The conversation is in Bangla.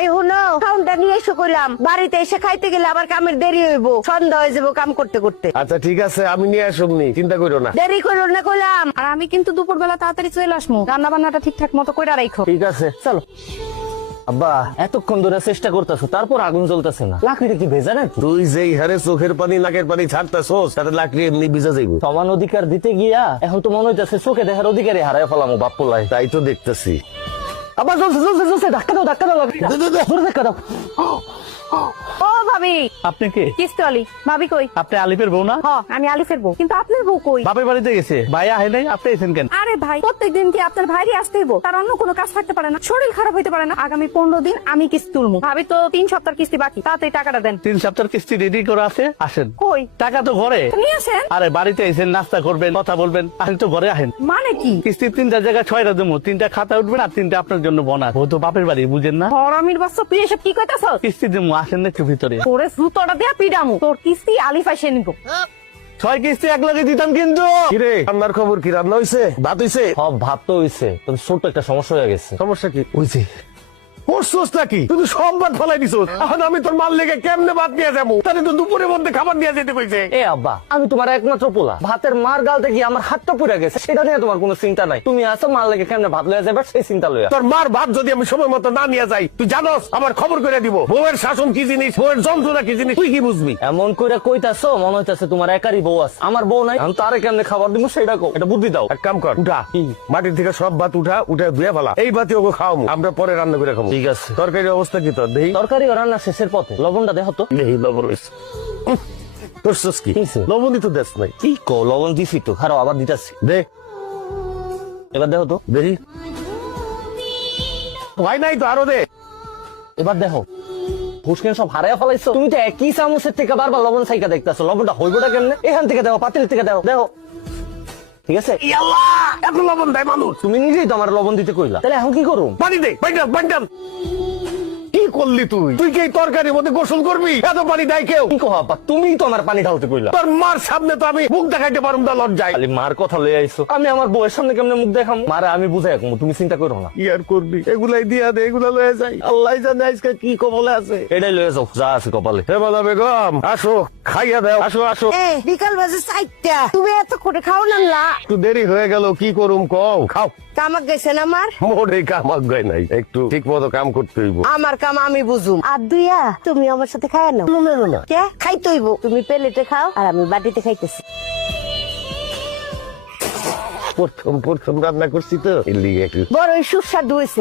এই হুনো খাউনটা নিয়ে এসে কইলাম, বাড়িতে এসে খাইতে গেলে আবার কামের দেরি হইব, সন্ধ্যা হয়ে যাবো কাম করতে করতে। আচ্ছা ঠিক আছে, আমি নিয়ে আসুমনি, চিন্তা করো না। দেরি করো না কইলাম। আর আমি কিন্তু দুপুর বেলা তাড়াতাড়ি চলে আসবো, রান্না বান্নাটা ঠিকঠাক মতো কইরা রাখো। ঠিক আছে চলো। আব্বা এতক্ষণ ধরে চেষ্টা করতেছো, তারপর আগুন জ্বলতেছে না। লাকড়িটা কি ভেজা নাকি? তুই যেই হারে চোখের পানি নাকের পানি ছাড়তেছোস, তাতে লাকড়ি এমনি ভিজা যাইব। সমান অধিকার দিতে গিয়া এখন তো মনে হইতেছে চোখে দেখার অধিকারই হারাই ফেলামো বাপ্পলাই। তাই তো দেখতেছি। আবার জ্বলছে জ্বলছে জ্বলছে, ধাক্কা দাও লাকড়িটা। জোরে ধাক্কা দাও। ও ভাবি, আপনি কে? কিস্তি ভাবি কই? আপনি আলিফের বউ না? হ, আমি আলিফের বউ, কিন্তু আপনার বউ কই? বাপের বাড়িতে গেছে। ভাই আহে নাই, আপনি এসেন কেন? আরে ভাই, প্রত্যেকদিন কি আপনার ভাইরই আসতে হইব? তার অন্য কোনো কাজ থাকতে পারে না? শরীর খারাপ হইতে পারে না? আগামী 15 দিন আমি কিস্তি তুলবো। ভাবি তো 3 সপ্তাহ কিস্তি বাকি, তাড়াতাড়ি টাকাটা দেন। 3 সপ্তাহের কিস্তি রেডি করে আছে, আসেন। কই? টাকা তো ঘরে। তো নিয়ে আসেন। আরে বাড়িতে এসেন, নাস্তা করবেন, কথা বলবেন, আসেন তো ঘরে আহেন। মানে কি? কিস্তি 3টা জায়গায় 6টা দেবো, 3টা খাতা উঠবেন আর 3টা আপনার জন্য বোনাস। ও তো বাপের বাড়ি, বুঝেন না? হরামির বাচ্চা, তুই এসব কি কইতাছ? কিস্তি দেবো, আসেন না একটু ভিতরে। তোরে জুতোটা দিয়া পিডামু, তোর কিস্তি আলিফ আইসে নিব। 6 কিস্তি এক লগে দিতাম কিন্তু। কিরে রান্নার খবর কি? রান্না হইছে? ভাত হইছে? সব ভাত তো হইছে, তবে ছোট্ট একটা সমস্যা হয়ে গেছে। সমস্যা কি হইছে? পড়ছস নাকি? তুই তো সব ভাত ফলাই দিছস। এখন আমি তোর মাল লেগে কেমনে ভাত নিয়ে যাবো? তাহলে তো দুপুরের মধ্যে খাবার নিয়ে যেতে কইছে। এ আব্বা, আমি তোমার একমাত্র পোলা, ভাতের মার গালতে গিয়ে আমার হাতটা পুড়ে গেছে, সেটা নিয়ে তোমার কোনো চিন্তা নাই। তুমি আসো, মাল লেগে কেমনে ভাত লয়ে যাবে সেই চিন্তা লইয়া। তোর মার ভাত যদি আমি সময় মতো না নিয়ে যাই, তুই জানোস আমার খবর করে দিব। বউয়ের শাসন কি জিনিস, বউয়ের যন্ত্রণা কি জিনিস, তুই কি বুঝবি? এমন কইরা কইতাছো মনে হইতাছে তোমার একারই বউ আছে, আমার বউ নাই। আমি তারে কেমনে খাবার দিব সেটা কও, এটা বুদ্ধি দাও। এক কাম কর, উঠা মাটির থেকে সব ভাত উঠে ধুয়ে ফেলা। এই ভাতি ওকে খাওয়াবো, আমরা পরে রান্না করে খাবো। ঠিক আছে। তরকারি অবস্থা কি তোর? দেহি তরকারি রান্না শেষের পথে, লবণটা দেখো তো। দেহি লবণ হয়েছে। করছস কি? কিসে? লবণই তো দেশ নাই। কি কো, লবণ দিছি তো, খারাপ আবার দিতাছি। দে এবার দেখো তো। দেহি হয় নাই তো, আরো দে। এবার দেখো, ফুসকেন সব হারাইয়া ফেলাইছো। তুমি তো একই চামচের থেকে বারবার লবণ সাইকা দেখতেছো, লবণটা হইবটা কেমনে? এখান থেকে দেখো, পাতিল থেকে দেখো, দেখো ঠিক আছে। ইয়াল্লাহ, এত লবণ দেয় মানুষ? তুমি নিজেই তো আমার লবণ দিতে কইলা, তাহলে এখন কি করুম? পানি দে, বাইন্ডাল। কি করলি তুই? তুই কি এই তরকারির মধ্যে গোসল করবি? এত পানি দেয় কেউ? কি কহ আপা, তুমি তো আমার পানি ঢালতে কইলা। তোর মার সামনে তো আমি মুখ দেখাইতে পারুম না, লজ্জায়। খালি মার কথা লয়ে আইছো, আমি আমার বউয়ের সামনে কেমনে মুখ দেখাম? মারে আমি বুঝাই রাখবো, তুমি চিন্তা করো না। কি আর করবি? এগুলাই দিয়া দে, এগুলা লয়ে যাই। আল্লাহ জানে আজকে কি কবলে আছে। এটাই লয়ে যাও, যা আছে কপালে। হে বালা বেগম, আসো, খাইয়া দাও, আসো। এই বিকাল বাজে 4টা, তুমি এত করে খাও না? একটু দেরি হয়ে গেল, কি করুম কও? খাও। কামাক গেছেন আমার? মোরে কামাক গায় নাই, একটু ঠিক মতো কাম করতে হইব। আমার কাম আমি বুঝুম। আর দুইয়া তুমি আমার সাথে খায় নাও। না কে খাইতে হইব? তুমি প্লেটে খাও আর আমি বাটিতে খাইতেছি। প্রথম রান্না করছি তো, এর লিগে একটু বড় সুস্বাদু হয়েছে।